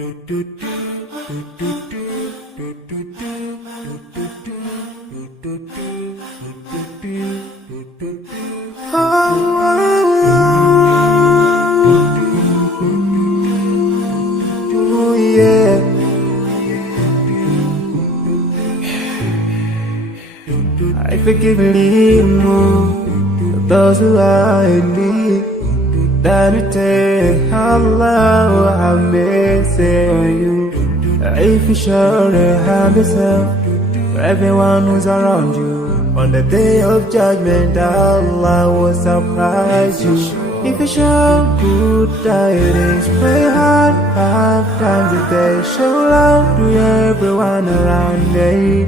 I forgive a little more those who are in need. That you take Allah have mercy on you. If you surely have yourself, for everyone who's around you, on the day of judgment, Allah will surprise you. If you show good tidings, pray hard 5 times a day. Show love to everyone around you.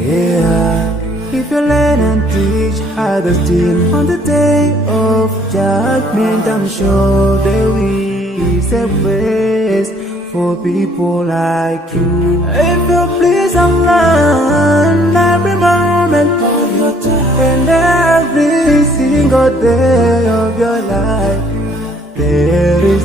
Yeah. If you learn and teach others still, on the day of judgment, I'm sure there is a place for people like you. If you please Allah every moment of your time and every single day of your life, there's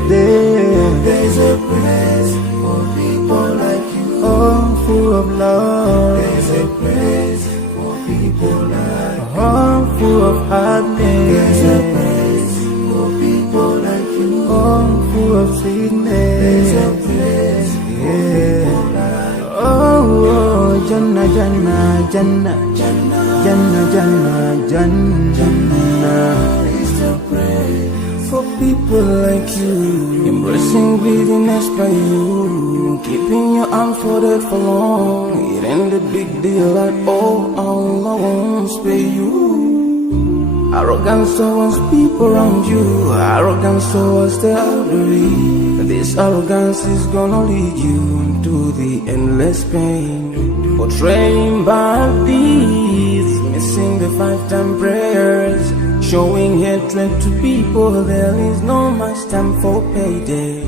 a place for people like you. Oh, full of love. There's a place for people like you. Oh, full of happiness. There's a place for people like you. Oh, full of sweetness. There's a place for people like you. Oh, Jannah, Jannah, Jannah, Jannah, Jannah, Jannah, Jannah. It's a place for people like you. Embracing greediness by you, keeping your arms folded for long. It ain't a big deal at all. Allah won't spare you. Arrogance towards people around you, arrogance towards the elderly. This arrogance is gonna lead you to the endless pain. Portraying bad deeds, missing the 5-time prayers, showing hatred to people. There is no much time for payday.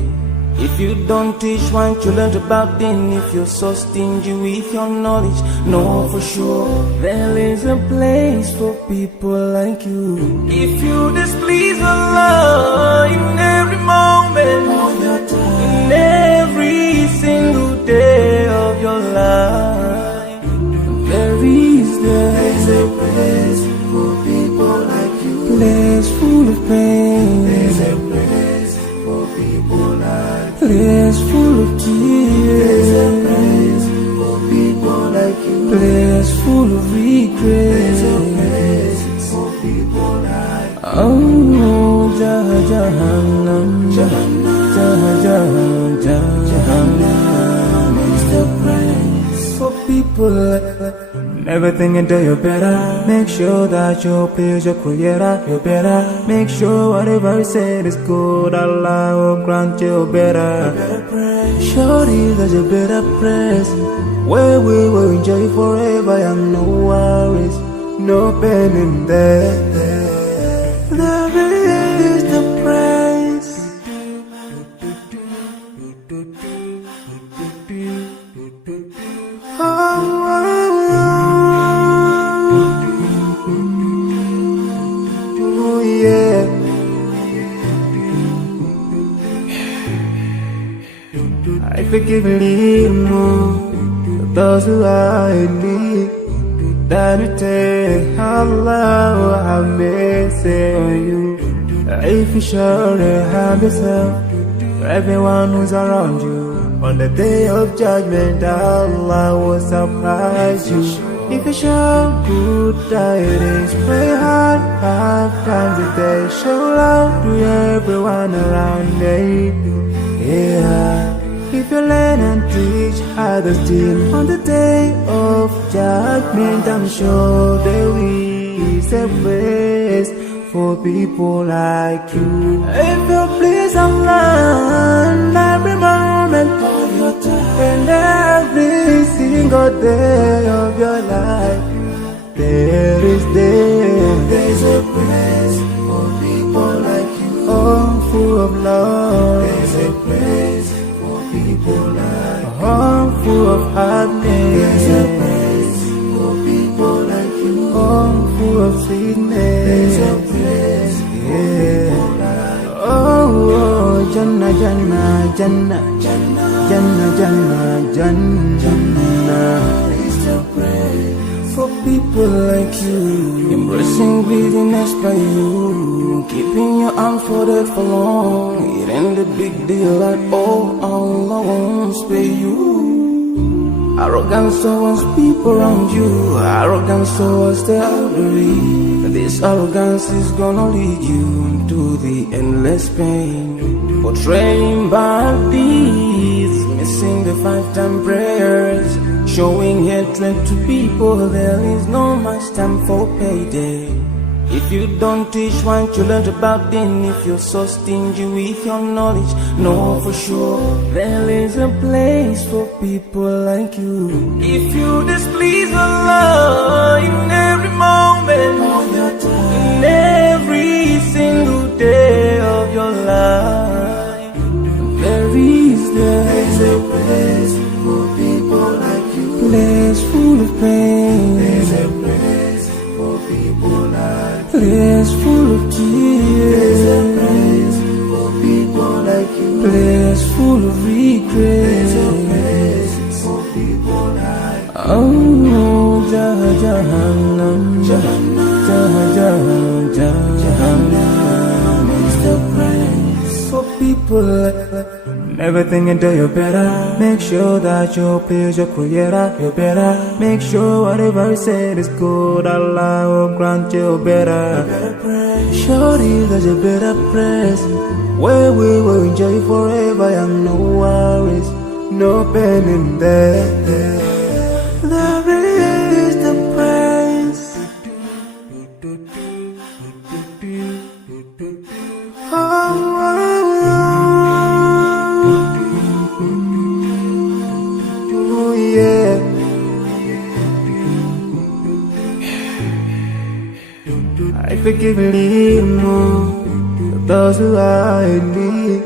If you don't teach what you learned about then, if you're so stingy with your knowledge, know for sure there is a place for people like you. If you displease Allah in every moment of your time, in every single day of your life, there's a place for people like you. Place full of pain. There's a place for people like you. Place full of tears. There's a place for people like you. Place full of regret. There's a place for people like you. Oh, Jahannam, Jahannam, Jahannam is the place for people like that. Never think until you're better. Make sure that you please your creator. You're better. Make sure whatever you said is good. Allah will grant you better. Surely there's a better place where we will enjoy forever and no worries, no pain in there. There is the praise. I forgive a little more those who are in need. That you take Allah have mercy on you. If you surely have yourself, for everyone who's around you, on the day of judgment, Allah will surprise you. If you show good tidings, pray hard 5 times a day. Show love to everyone around you. Yeah. If you learn and teach others still, on the day of judgment, I'm sure there is a place for people like you. If you please Allah every moment of your time and every single day of your life, there's a place for people like you. Oh, full of love. There's a place people like you. Oh, full of happiness. There's a place for people like you. Oh, full of sweetness. There's a place for people like you. Oh, Jannah, Jannah, Jannah, Jannah, Jannah, Jannah, Jannah is the praise for people like you. Embracing greediness by you, keeping your arms folded for long. It ain't a big deal at all. Allah won't spare you. Arrogance towards people around you, arrogance towards the elderly. This arrogance is gonna lead you to the endless pain. Portraying bad deeds, missing the 5-time prayers, showing hatred to people. There is no much time for payday. If you don't teach what you learned about then, if you're so stingy with your knowledge, know for sure there is a place for people like you. If you displease Allah in every moment of your time, in every single day of your life, there is a place for people like you. Place full of pain. There's a place for people like you. Place full of tears. There's a place for people like you. Place full of regret. There's a place for people like you. Oh, Jahannam, Jahannam, Jahannam is the place for people like everything into your better. Make sure that you please your creator. You better make sure whatever you said is good. Allah will grant you better. Surely there's a better place where we will enjoy forever and no worries, no pain in there. There is the praise. I forgive and leave more those who are in need.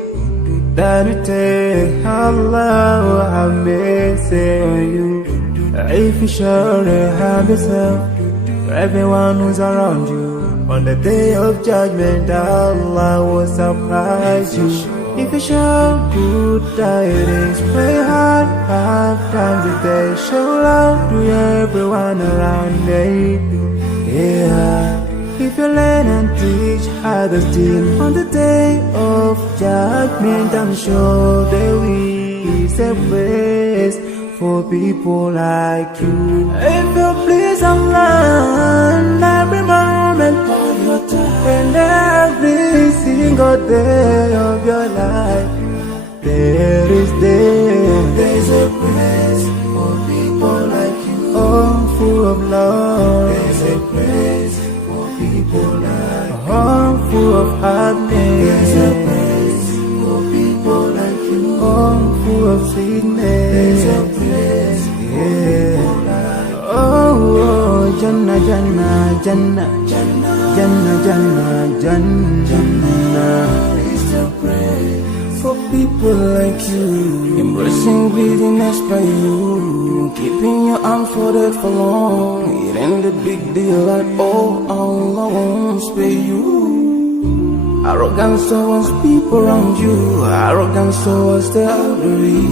That you take Allah have mercy on you. If you surely have yourself, for everyone who's around you, on the day of judgment Allah will surprise you. If you show good tidings, pray hard 5 times a day. Show love to everyone around you. Yeah. If you learn and teach others still, on the day of judgment I'm sure there is a place for people like you. If you please Allah in every moment of your time, and every single day of your life, there's a place for people like you. Oh, full of love. There's a place people like you. Oh, full of happiness. There's a place for people like you. Oh, full of sweetness. There's a place for people like you. Oh, Jannah, Jannah, Jannah, Jannah, Jannah, Jannah, Jannah is the praise for people like you. Embracing greediness by you, keeping your arms folded for long. It ain't a big deal at all. Allah won't spare you. Arrogance towards people around you, arrogance towards the elderly.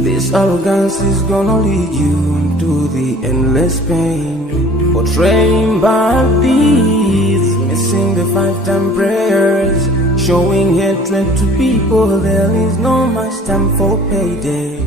This arrogance is gonna lead you to the endless pain. Portraying bad deeds, missing the 5-time prayers, showing hatred to people. There is no much time for payday.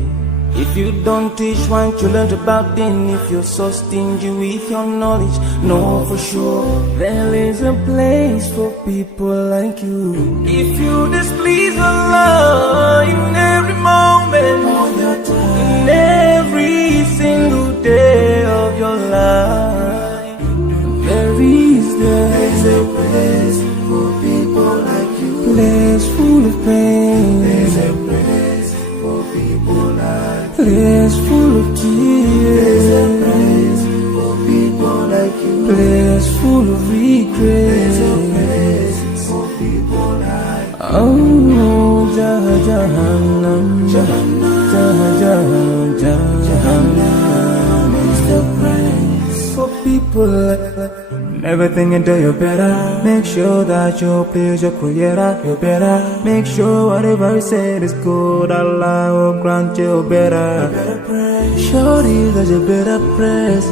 If you don't teach what you learned about then, if you're so stingy with your knowledge, know for sure there is a place for people like you. If you displease Allah in every moment of your time, in every single day of your life, there's a place for people like you. Place full of pain. There's a place for people like you. Place full of tears. There's a place for people like you. Place full of regret. There's a place for people like you. Oh, Jahannam, Jahannam, Jahannam is the place for people like you. Never think until you're better. Make sure that you please your creator. You're better. Make sure whatever you said is good. Allah will grant you better. Shorty, there's a better place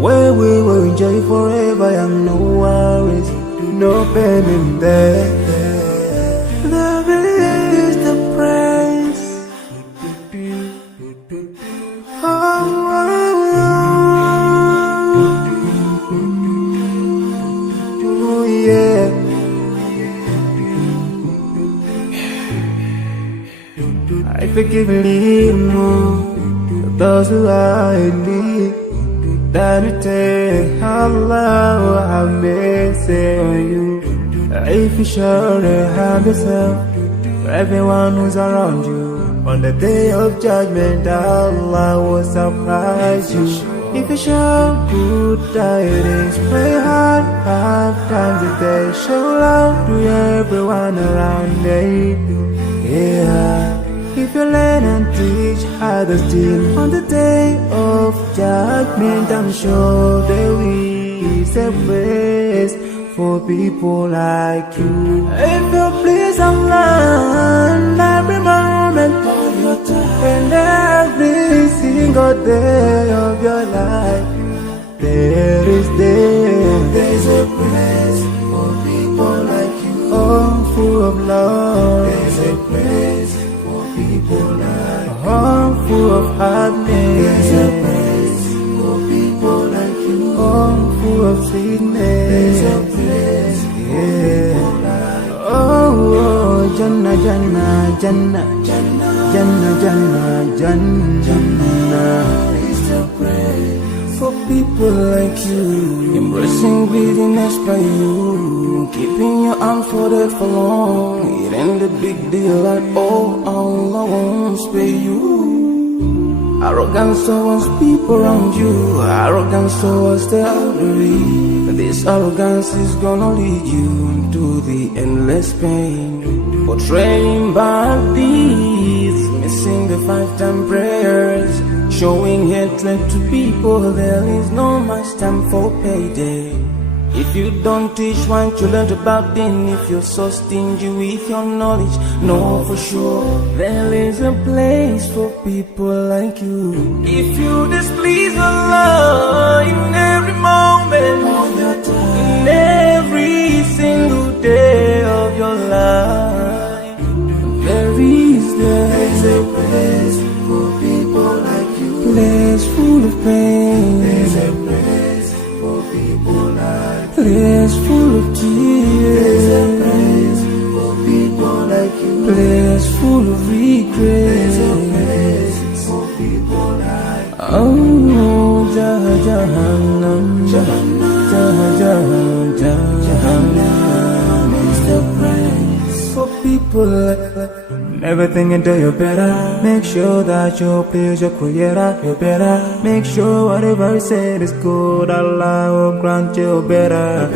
where we will enjoy forever and no worries, no pain in there. There is the price. Oh, yeah. I forgive a little more those who are in need. That you take Allah will have mercy on you. If you surely have yourself, for everyone who's around you, on the day of judgment, Allah will surprise you. If you show good tidings, pray hard 5 times a day. Show love to everyone around you. Yeah. If you learn and teach others still, on the day of judgment, I'm sure there is a place for people like you. If you please Allah, every moment of your time and every single day of your life, there's a place for people like you. Oh, full of love. There's a place for people like you. Oh, full of happiness. There's a place for people like you. Oh, full of sweetness. There's a place for people like you. Oh, Jannah, Jannah, Jannah, Jannah, Jannah, Jannah, Jannah. It's a place for people like you. Embracing greediness by you, keeping your arms folded for long. It ain't a big deal at all. Allah won't spare you. Arrogance towards people around you, arrogance towards the elderly. This arrogance is gonna lead you to the endless pain. Portraying bad deeds, missing the 5-time prayers, showing hatred to people. There is no much time for payday. If you don't teach what you learned about them, if you're so stingy with your knowledge, know for sure there is a place for people like you. If you displease Allah in every moment of your time, in every single day of your life, there's a place for people like you. Place full of pain. There's a place for people like you. Place full of tears. There's a place for people like you. Place full of regret. There's a place for people like you. Oh, Jahannam, Jahannam, Jahannam is the place for people like you. Never think until you're better. Make sure that you please your creator. You're better. Make sure whatever you said is good. Allah will grant you better.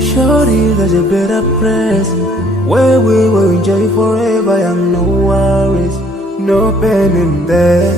Shorty, there's a better place where we will enjoy forever and no worries, no pain in there.